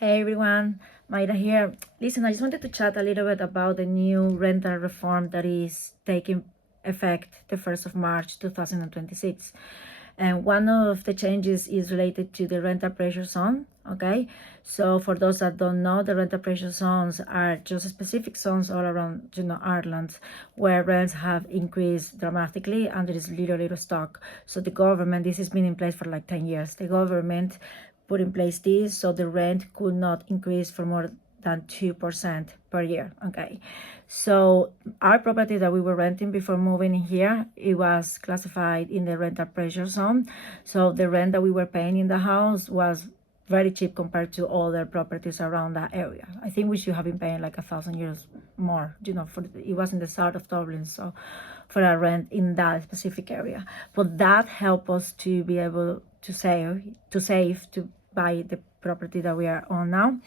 Hey everyone, Mayra here. Listen, I just wanted to chat a little bit about the new rental reform that is taking effect the 1st of March 2026. And one of the changes is related to the rental pressure zone. Okay, so for those that don't know, the rental pressure zones are just specific zones all around Ireland where rents have increased dramatically and there is little stock. So the government, this has been in place for like 10 years. The government put in place this so the rent could not increase for more than 2% per year. Okay, so our property that we were renting before moving in here, it was classified in the rental pressure zone. So the rent that we were paying in the house was very cheap compared to other properties around that area. I think we should have been paying like €1,000 more, for it was in the south of Dublin, so for our rent in that specific area. But that helped us to be able to save to buy the property that we are on now.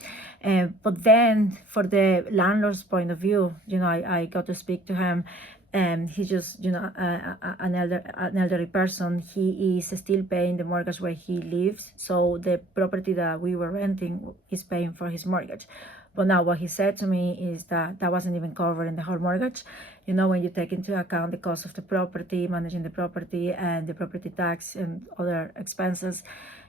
But then for the landlord's point of view, I got to speak to him, and he's just an elderly person. He is still paying the mortgage where he lives, so the property that we were renting is paying for his mortgage. But now what he said to me is that that wasn't even covering the whole mortgage. When you take into account the cost of the property, managing the property, and the property tax and other expenses,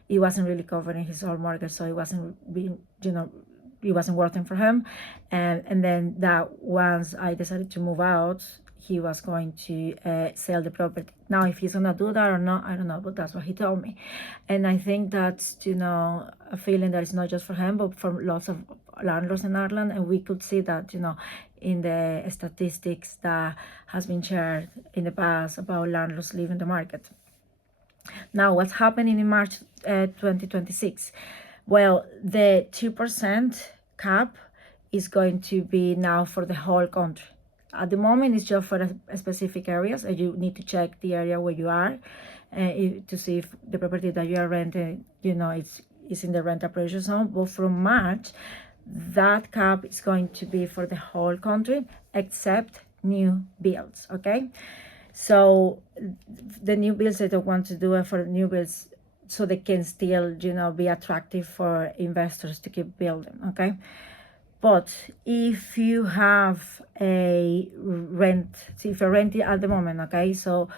it wasn't really covering his whole mortgage, so it wasn't being, it wasn't working for him. And then that once I decided to move out, he was going to sell the property. Now, if he's gonna do that or not, I don't know, but that's what he told me. And I think that's, a feeling that is not just for him, but for lots of landlords in Ireland. And we could see that, in the statistics that has been shared in the past about landlords leaving the market. Now, what's happening in March 2026? Well, the 2% cap is going to be now for the whole country. At the moment, it's just for specific areas, and you need to check the area where you are to see if the property that you are renting, is in the rental pressure zone. But from March, that cap is going to be for the whole country except new builds. Okay, so the new builds, they don't want to do it for new builds so they can still be attractive for investors to keep building. Okay, but if you have a rent, if you're renting at the moment, okay, so